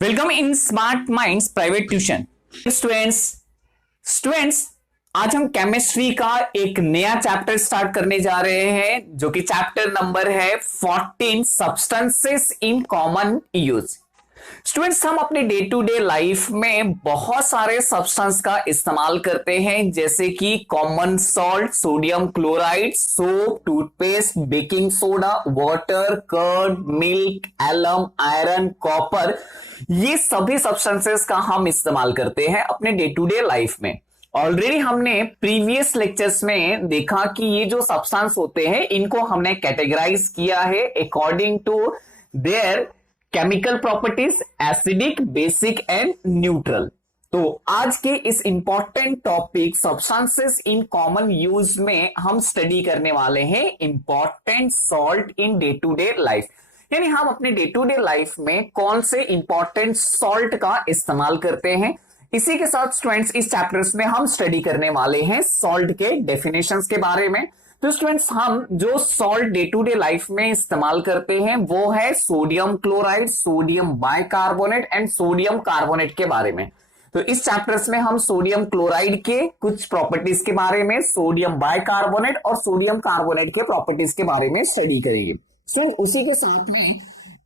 Welcome in smart minds private tuition. Students आज हम chemistry का एक नया चैप्टर स्टार्ट करने जा रहे हैं जो कि चैप्टर नंबर है 14 substances in common use. Students हम अपने डे टू डे लाइफ में बहुत सारे सब्सटेंस का इस्तेमाल करते हैं जैसे कि common salt, sodium chloride, soap, toothpaste, baking soda, water, curd, milk, alum, iron, copper. ये सभी सब्सटेंसेस का हम इस्तेमाल करते हैं अपने डे टू डे लाइफ में। ऑलरेडी हमने प्रीवियस लेक्चर्स में देखा कि ये जो सब्सटेंस होते हैं इनको हमने कैटेगराइज किया है according to their chemical properties, acidic, basic and neutral. तो आज के इस important topic substances in common use में हम स्टडी करने वाले हैं important salt in day to day life, यानी हम अपने डे टू डे लाइफ में कौन से इंपॉर्टेंट सॉल्ट का इस्तेमाल करते हैं। इसी के साथ स्टूडेंट्स इस चैप्टर्स में हम स्टडी करने वाले हैं सॉल्ट के डेफिनेशंस के बारे में। तो स्टूडेंट्स हम जो salt day to day life में इस्तेमाल करते हैं वो है sodium chloride, sodium bicarbonate and sodium carbonate के बारे में। तो इस चैप्टर्स में हम सोडियम क्लोराइड के कुछ प्रॉपर्टीज के बारे में, सोडियम बाइकार्बोनेट और सोडियम कार्बोनेट के प्रॉपर्टीज के बारे में स्टडी करेंगे। स्टूडेंट उसी के साथ में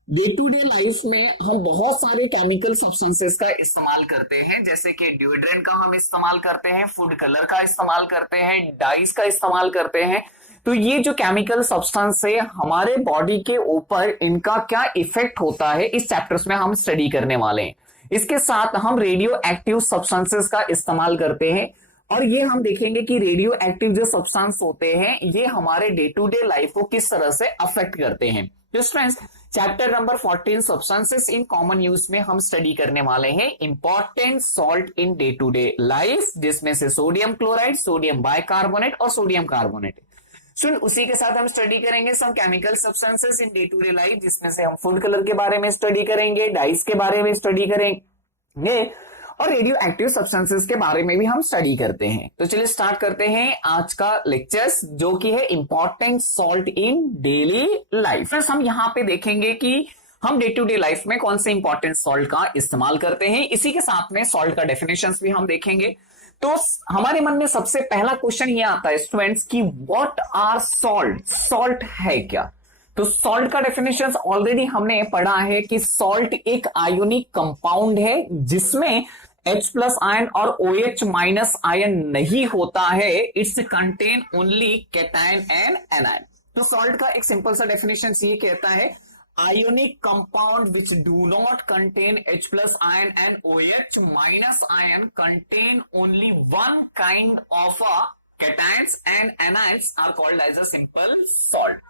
डे टू डे लाइफ में हम बहुत सारे केमिकल सब्सटेंसेस का इस्तेमाल करते हैं जैसे कि डिओड्रेंट का हम इस्तेमाल करते हैं, फूड कलर का इस्तेमाल करते हैं, डाइस का इस्तेमाल करते हैं। तो ये जो केमिकल सब्सटेंस है हमारे बॉडी के ऊपर इनका क्या इफेक्ट होता है इस चैप्टर्स में हम स्टडी करने वाले हैं। इसके साथ हम रेडियो एक्टिव सब्सटेंसेस का इस्तेमाल करते हैं और ये हम देखेंगे कि रेडियो एक्टिव जो सब्सटेंस होते हैं ये हमारे डे टू डे लाइफ को किस तरह से अफेक्ट करते हैं। तो students chapter number 14 substances in common use में हम स्टडी करने वाले हैं important salt in day to day life, जिसमें से सोडियम क्लोराइड, सोडियम बाइकार्बोनेट और सोडियम कार्बोनेट। स्टूडेंट उसी के साथ हम स्टडी करेंगे some chemical substances in day to day life, जिसमें से हम फूड कलर के बारे में स्टडी करेंगे, डाइस के बारे में स्टडी करेंगे और रेडियो एक्टिव सब्सटेंसेस के बारे में भी हम स्टडी करते हैं। तो चलिए स्टार्ट करते हैं आज का लेक्चर्स जो कि है इंपॉर्टेंट सॉल्ट इन डेली लाइफ। फ्रेंड्स हम यहाँ पे देखेंगे कि हम डे टू डे लाइफ में कौन से इंपॉर्टेंट सॉल्ट का इस्तेमाल करते हैं। इसी के साथ में सॉल्ट का डेफिनेशंस भी हम देखेंगे। तो हमारे मन में सबसे पहला क्वेश्चन ये आता है स्टूडेंट्स की व्हाट आर सॉल्ट, सॉल्ट है क्या। तो सॉल्ट का डेफिनेशन ऑलरेडी हमने पढ़ा है कि सॉल्ट एक आयोनिक कंपाउंड है जिसमें H प्लस आयन और OH माइनस आयन नहीं होता है। It's contain only cation and anion. तो सॉल्ट का एक सिंपल सा डेफिनेशन ये कहता है ionic compound which do not contain H plus ion and OH minus ion contain only one kind of cations and anions are called as a simple salt।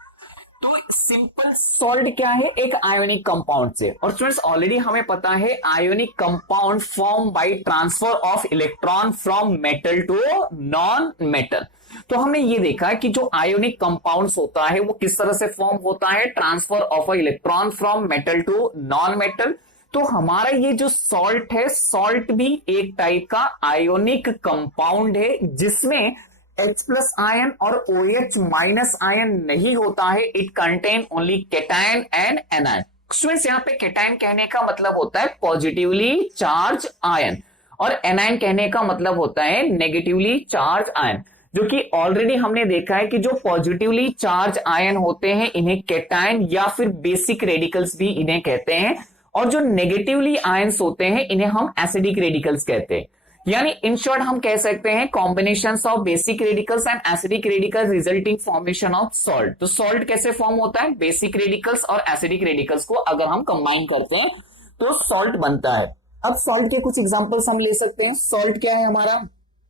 तो simple salt क्या है, एक ionic compound से। और students already हमें पता है ionic compound form by transfer of electron from metal to non metal. तो हमने ये देखा है कि जो आयोनिक कंपाउंड्स होता है वो किस तरह से फॉर्म होता है, transfer of electron from metal to non metal. तो हमारा ये जो सॉल्ट है, सॉल्ट भी एक टाइप का आयोनिक कंपाउंड है जिसमें H प्लस आयन और OH माइनस आयन नहीं होता है। It contain only cation and anion. Students यहाँ पे कैटायन कहने का मतलब होता है पॉजिटिवली चार्ज आयन और एनायन कहने का मतलब होता है नेगेटिवली चार्ज आयन, जो कि ऑलरेडी हमने देखा है कि जो पॉजिटिवली चार्ज आयन होते हैं इन्हें कैटायन या फिर बेसिक रेडिकल्स भी इन्हें कहते हैं और जो नेगेटिवली आयंस होते हैं इन्हें हम एसिडिक रेडिकल्स कहते हैं। यानी इन शॉर्ट हम कह सकते हैं combination of basic radicals and acidic radicals resulting formation of salt. तो सॉल्ट कैसे फॉर्म होता है, बेसिक रेडिकल्स और एसिडिक रेडिकल्स को अगर हम कंबाइन करते हैं तो सॉल्ट बनता है। अब सॉल्ट के कुछ एग्जांपल्स हम ले सकते हैं। सॉल्ट क्या है हमारा,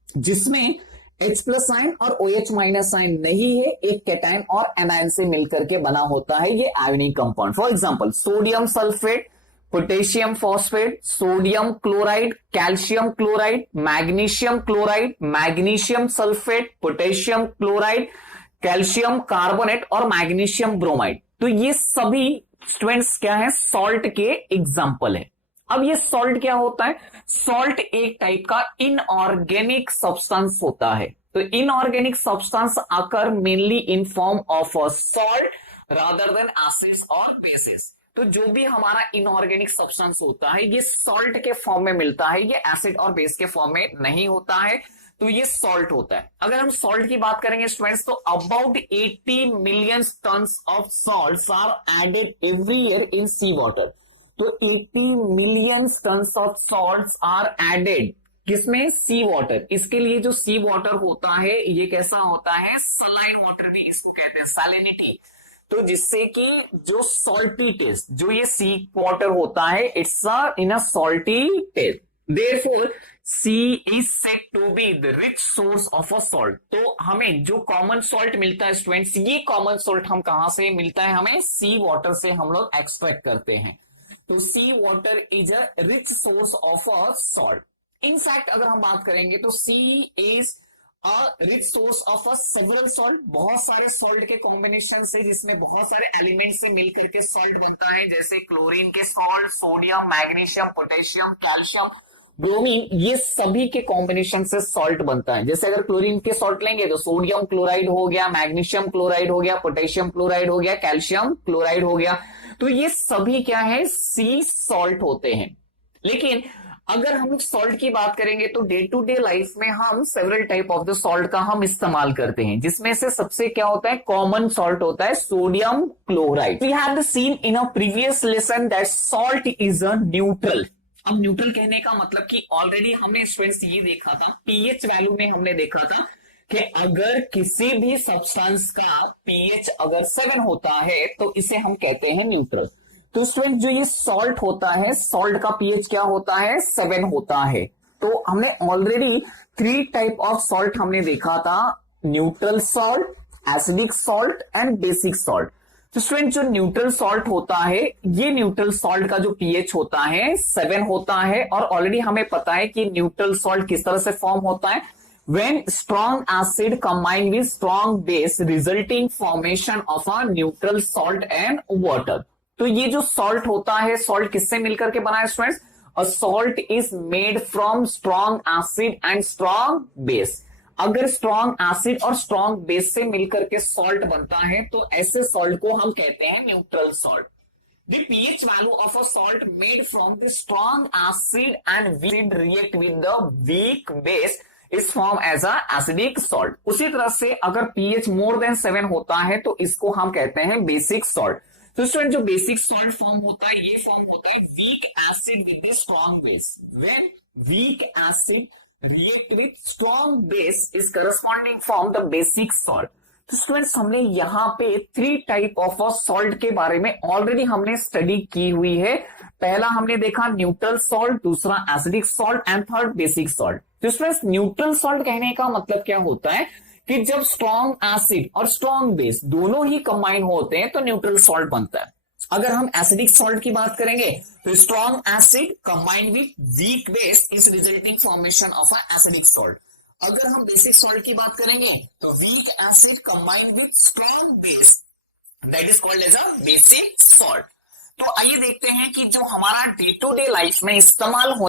जिसमें H प्लस आयन और OH माइनस आयन नहीं है, एक कैटायन और एनायन से मिलकर के बना होता है ये ionic compound. For example sodium sulphate, potassium phosphate, sodium chloride, calcium chloride, magnesium chloride, magnesium sulphate, potassium chloride, calcium carbonate और मैग्नीशियम ब्रोमाइड। तो ये सभी स्टूडेंट्स क्या है, सॉल्ट के एग्जाम्पल है। अब ये सॉल्ट क्या होता है, सॉल्ट एक टाइप का इनऑर्गेनिक सब्सटेंस होता है। तो इनऑर्गेनिक सब्सटेंस आकर mainly in form of salt rather than acids और बेसिस। तो जो भी हमारा इनऑर्गेनिक सब्सटेंस होता है ये सॉल्ट के फॉर्म में मिलता है, ये एसिड और बेस के फॉर्म में नहीं होता है, तो ये सॉल्ट होता है। अगर हम सॉल्ट की बात करेंगे स्टूडेंट्स, तो about 80 million tons of salts are added every year in sea water. तो 80 million tons of salts are added किसमें? Sea water. इसके लिए जो सी वाटर होता है ये कैसा होता है? सलाइन वाटर भी इसको कहते हैं, सैलिनिटी। तो जिससे कि जो सॉल्टी टेस्ट, जो ये सी वाटर होता है, it's in a salty taste, therefore sea is said to be the rich source of a salt. तो हमें जो कॉमन सॉल्ट मिलता है स्टूडेंट्स, ये कॉमन सॉल्ट हम कहां से मिलता है? हमें सी वाटर से हम लोग एक्सट्रैक्ट करते हैं। तो sea water is a rich source of a salt. In fact अगर हम बात करेंगे तो sea is rich source of a several salt, बहुत सारे सॉल्ट के कॉम्बिनेशन से, जिसमें बहुत सारे एलिमेंट से मिलकर के सॉल्ट बनता है, जैसे क्लोरीन के salt, sodium, magnesium, potassium, calcium, bromine, ये सभी के कॉम्बिनेशन से सॉल्ट बनता है। जैसे अगर क्लोरीन के सॉल्ट लेंगे तो सोडियम क्लोराइड हो गया, मैग्नीशियम क्लोराइड हो गया, पोटेशियम क्लोराइड हो गया, कैल्शियम क्लोराइड हो गया। तो ये सभी क्या है? सी सॉल्ट होते हैं। लेकिन अगर हम सॉल्ट की बात करेंगे तो डे टू डे लाइफ में हम several type of the salt का हम इस्तेमाल करते हैं, जिसमें से सबसे क्या होता है? कॉमन सॉल्ट होता है sodium chloride. We have seen in a previous lesson that salt is a neutral. अब न्यूट्रल कहने का मतलब कि ऑलरेडी हमने स्टूडेंट्स ये देखा था, पीएच वैल्यू में हमने देखा था कि अगर किसी भी सब्सटेंस का पीएच अगर 7 होता है तो इसे हम कहते हैं न्यूट्रल। तो स्टूडेंट जो ये सॉल्ट होता है, सॉल्ट का पीएच क्या होता है? 7 होता है। तो हमने ऑलरेडी 3 टाइप ऑफ सॉल्ट हमने देखा था, neutral salt, acidic salt and basic salt. तो स्टूडेंट जो न्यूट्रल सॉल्ट होता है, ये न्यूट्रल सॉल्ट का जो पीएच होता है 7 होता है। और ऑलरेडी हमें पता है कि न्यूट्रल सॉल्ट किस तरह से फॉर्म होता है? When strong acid combined with strong base resulting formation of a neutral salt and water। तो ये जो सॉल्ट होता है, सॉल्ट किससे मिलकर के बना है students? A salt is made from strong acid and strong base. अगर स्ट्रॉन्ग एसिड और स्ट्रॉन्ग बेस से मिलकर के सॉल्ट बनता है तो ऐसे सॉल्ट को हम कहते हैं neutral salt. The pH value of a salt made from the strong acid and weak react with the weak base is formed as a acidic salt। उसी तरह से अगर pH more than 7 होता है तो इसको हम कहते हैं बेसिक सॉल्ट। तो स्टूडेंट जो बेसिक सॉल्ट फॉर्म होता है, ये फॉर्म होता है weak acid with the strong base. When weak acid react with strong base is corresponding form the basic salt. तो स्टूडेंट्स हमने यहाँ पे 3 टाइप ऑफ सॉल्ट के बारे में ऑलरेडी हमने स्टडी की हुई है। पहला हमने देखा न्यूट्रल सॉल्ट, दूसरा acidic salt and third basic salt. तो स्टूडेंट्स न्यूट्रल सॉल्ट कहने का मतलब क्या होता है कि जब स्ट्रॉन्ग एसिड और स्ट्रॉन्ग बेस दोनों ही कंबाइन होते हैं तो न्यूट्रल सॉल्ट बनता है। अगर हम एसिडिक सॉल्ट की बात करेंगे तो strong acid combined with weak base is resulting formation of a acidic salt. अगर हम बेसिक सॉल्ट की बात करेंगे तो weak acid combined with strong base, that is called as a basic salt. तो आइए देखते हैं कि जो हमारा डे टू डे लाइफ में इस्तेमाल